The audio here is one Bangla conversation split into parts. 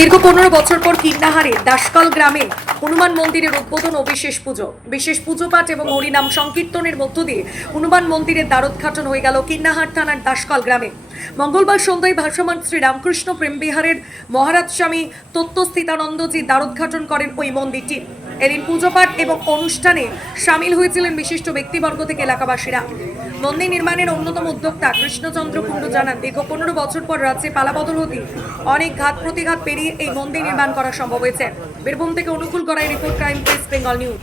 দীর্ঘ 15 বছর পর কিন্নাহারের দাসকাল গ্রামে হনুমান মন্দিরের উদ্বোধন ও বিশেষ পুজো পাঠ এবং হরিনাম সংকীর্তনের মধ্য দিয়ে হনুমান মন্দিরের দ্বারোদ্ঘাটন হয়ে গেল কিন্নাহার থানার দাসকাল গ্রামে। মঙ্গলবার সন্ধ্যায় ভাসমান শ্রী রামকৃষ্ণ প্রেম বিহারের মহারাজ স্বামী তত্ত্বস্থিতানন্দজি দ্বারোদ্ঘাটন করেন ওই মন্দিরটি। এদিন পুজো পাঠ এবং অনুষ্ঠানে সামিল হয়েছিলেন বিশিষ্ট ব্যক্তিবর্গ থেকে এলাকাবাসীরা। মন্দির নির্মাণের অন্যতম উদ্যোক্তা কৃষ্ণচন্দ্র কুণ্ডু জানান, দীর্ঘ 15 বছর পর রাজ্যে পালাবদল হতে অনেক ঘাত প্রতিঘাত পেরিয়ে এই মন্দির নির্মাণ করা সম্ভব হয়েছে। বীরভূম থেকে অনুকূল করাই report, crime press Bengal news.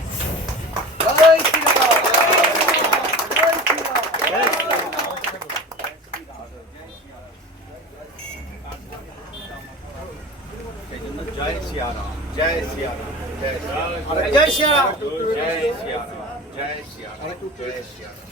जय सिया राम, जय सिया राम, जय सिया राम, जय सिया राम, जय सिया राम, जय सिया राम, जय सिया राम।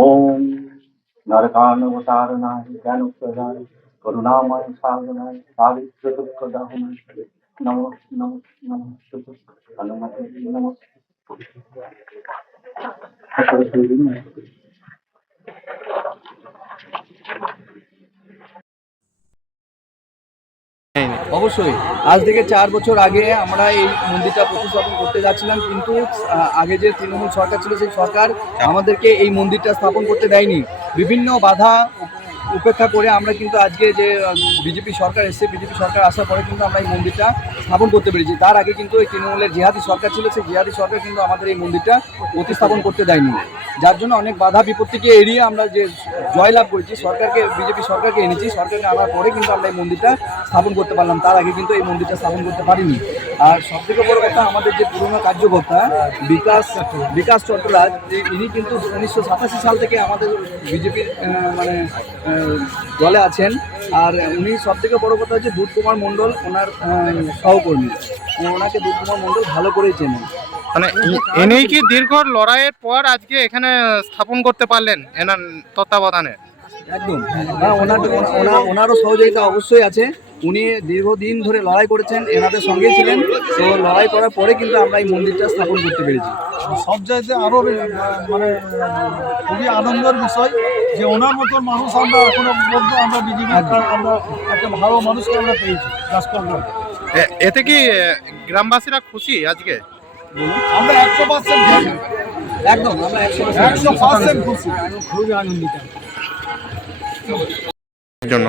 ओम नरकानुवतारणाय ज्ञानप्रदाय करुणामय साधनाय सावित्र दुःख दाहनाय नमो नमो नमो शुभ हनुमते नमो। অবশ্যই আজ থেকে 4 বছর আগে আমরা এই মন্দিরটা প্রতিস্থাপন করতে যাচ্ছিলাম, কিন্তু আগে যে তৃণমূল সরকার ছিল সেই সরকার আমাদেরকে এই মন্দিরটা স্থাপন করতে দেয়নি। বিভিন্ন বাধা উপেক্ষা করে আমরা কিন্তু আজকে যে বিজেপি সরকার এসেছে, বিজেপি সরকার আসার পরে কিন্তু আমরা এই মন্দিরটা স্থাপন করতে পেরেছি। তার আগে কিন্তু এই তৃণমূলের জিহাদি সরকার ছিল, সেই জিহাদি সরকার কিন্তু আমাদের এই মন্দিরটা প্রতিস্থাপন করতে দেয়নি। যার জন্য অনেক বাধা বিপত্তিকে এড়িয়ে আমরা যে জয়লাভ করেছি, সরকারকে বিজেপি সরকারকে এনেছি, সরকারকে আনার পরে কিন্তু আমরা এই মন্দিরটা স্থাপন করতে পারলাম। তার আগে কিন্তু এই মন্দিরটা স্থাপন করতে পারিনি। আর সবথেকে বড় কথা, আমাদের যে পুরনো কার্যকর্তা বিকাশ চট্টরাজ, ইনি কিন্তু 1987 সাল থেকে আমাদের বিজেপির দলে আছেন। আর উনি সবথেকে বড় কথা হচ্ছে দুধ কুমার মণ্ডল ওনার সহকর্মী, ওনাকে দুধ কুমার মণ্ডল ভালো করেই চেনেন। মানে এনেই কি দীর্ঘ লড়াইয়ের পর আজকে এখানে স্থাপন করতে পারলেন এনার তত্ত্বাবধানে? একদম, ওনারও সহযোগিতা অবশ্যই আছে। উনি দীর্ঘদিন ধরে লড়াই করেছেন, এনাদের সঙ্গেই ছিলেন। তো লড়াই করার পরে কিন্তু আমরা এই মন্দিরটা স্থাপন করতে পেরেছি। সব জায়গাতে আরও খুবই আনন্দের বিষয় যে ওনার মতন মানুষ আমরা এখনো পর্যন্ত আমরা বিজেপি আমরা একটা ভালো মানুষকে আমরা পেয়েছি দাসকাল গ্রামে। এতে কি গ্রামবাসীরা খুশি আজকে? আমরা 100% খুশি, একদম আমরা 100% খুশি, খুবই আনন্দিত। জন্য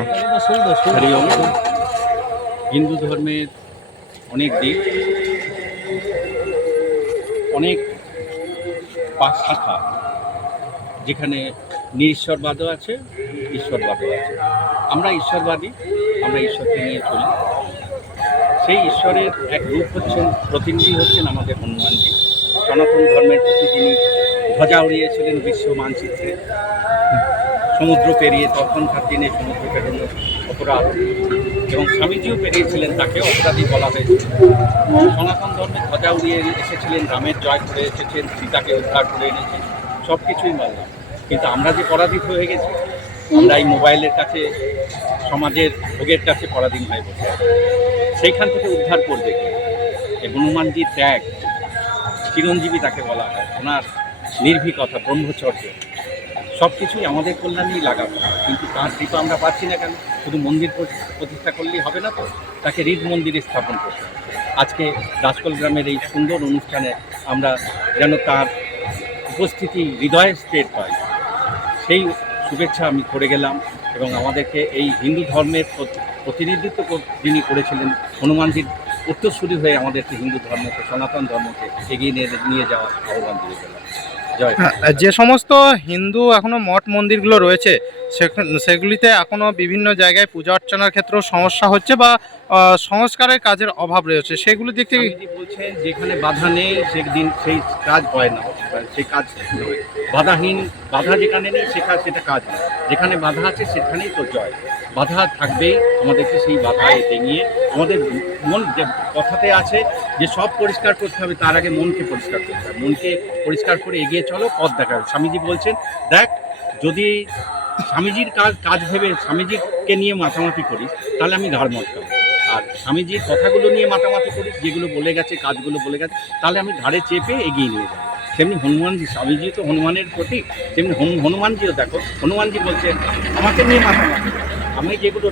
হিন্দু ধর্মের অনেক দিক, অনেক শাখা, যেখানে নিরীশ্বরবাদও আছে, ঈশ্বরবাদও আছে। আমরা ঈশ্বরবাদী, আমরা ঈশ্বরকে নিয়ে চলি। সেই ঈশ্বরের এক রূপ হচ্ছেন, প্রতিনিধি হচ্ছেন আমাদের হনুমানজি। সনাতন ধর্মের প্রতি তিনি ধ্বজা উড়িয়েছিলেন বিশ্ব মানচিত্রে। সমুদ্র পেরিয়ে, তখনকার দিনে সমুদ্র পেরোনো অপরাধ, এবং স্বামীজিও পেরিয়েছিলেন, তাকে অপরাধী বলা হয়েছে। সনাতন ধর্মের ধ্বজা উড়িয়ে এসেছিলেন, রামের জয় করে এসেছেন, সীতাকে উদ্ধার করে এনেছেন, সব কিছুই মানলাম। কিন্তু আমরা যে পরাধীন হয়ে গেছি, আমরা এই মোবাইলের কাছে, সমাজের ভোগের কাছে পরাধীন হয়ে বসে আছি। সেইখান থেকে উদ্ধার করবে কে? এই হনুমানজির ত্যাগ, চিরঞ্জীবী তাকে বলা হয়, ওনার নির্ভীকতা, ব্রহ্মচর্য, সব কিছুই আমাদের কল্যাণেই লাগাবো। কিন্তু তার কৃপা আমরা পাচ্ছি না কেন? শুধু মন্দির প্রতিষ্ঠা করলেই হবে না তো, তাকে হৃদ মন্দিরে স্থাপন করতে হবে। আজকে দাসকল গ্রামের এই সুন্দর অনুষ্ঠানে আমরা যেন তার উপস্থিতি হৃদয়ে টের পাই, সেই শুভেচ্ছা আমি করে গেলাম। এবং আমাদেরকে এই হিন্দু ধর্মের প্রতিনিধিত্ব যিনি করেছিলেন, হনুমানজির উত্তরসূরি হয়ে আমাদেরকে হিন্দু ধর্মকে, সনাতন ধর্মকে এগিয়ে নিয়ে যাওয়ার আহ্বান দিয়ে গেলাম। জয়। যে সমস্ত হিন্দু এখনো মঠ মন্দিরগুলো রয়েছে সেগুলিতে এখনো বিভিন্ন জায়গায় পূজা অর্চনার ক্ষেত্রেও সমস্যা হচ্ছে বা সংস্কারের কাজের অভাব রয়েছে, সেগুলো দেখতে স্বামীজি বলছেন যেখানে বাধা নেই সেদিন সেই কাজ হয় না, সেই কাজ নয়। বাধা যেখানে নেই সেটা কাজ নয়, যেখানে বাধা আছে সেখানেই তো জয়। বাধা থাকবেই, আমাদেরকে সেই বাধা নিয়ে আমাদের মন, যে কথাতে আছে যে সব পরিষ্কার করতে হবে, তার আগে মনকে পরিষ্কার করতে হবে। মনকে পরিষ্কার করে এগিয়ে চলো, পথ দেখাবে। স্বামীজি বলছেন, দেখ, যদি স্বামীজির কাজ ভেবে স্বামীজিকে নিয়ে মাতামাতি করিস, তাহলে আমি ঘাড় মটকাবো। আর স্বামীজির কথাগুলো নিয়ে মাতামাতি করিস, যেগুলো বলে গেছে, কাজগুলো বলে গেছে, তাহলে আমি ঘাড়ে চেপে এগিয়ে নিয়ে যাবো। তেমনি হনুমানজি, স্বামীজি তো হনুমানের প্রতীক, তেমনি হনুমানজিও দেখো, হনুমানজি বলছেন আমাকে নিয়ে মাতামাতি, আমি যেগুলো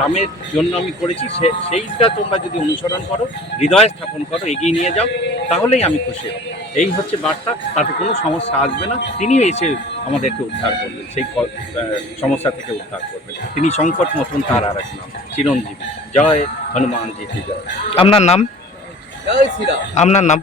রামের জন্য আমি করেছি সেইটা তোমরা যদি অনুসরণ করো, হৃদয়ে স্থাপন করো, এগিয়ে নিয়ে যাও, তাহলেই আমি খুশি হব। এই হচ্ছে বার্তা, তাতে কোনো সমস্যা আসবে না। তিনি এসে আমাদেরকে উদ্ধার করবেন, সেই সমস্যা থেকে উদ্ধার করবেন। তিনি সংকট মোচন, তার আর এক নাম চিরঞ্জীবী। জয় হনুমানজি কি জয়। আপনার নাম? জয় শ্রীরাম। আপনার নাম?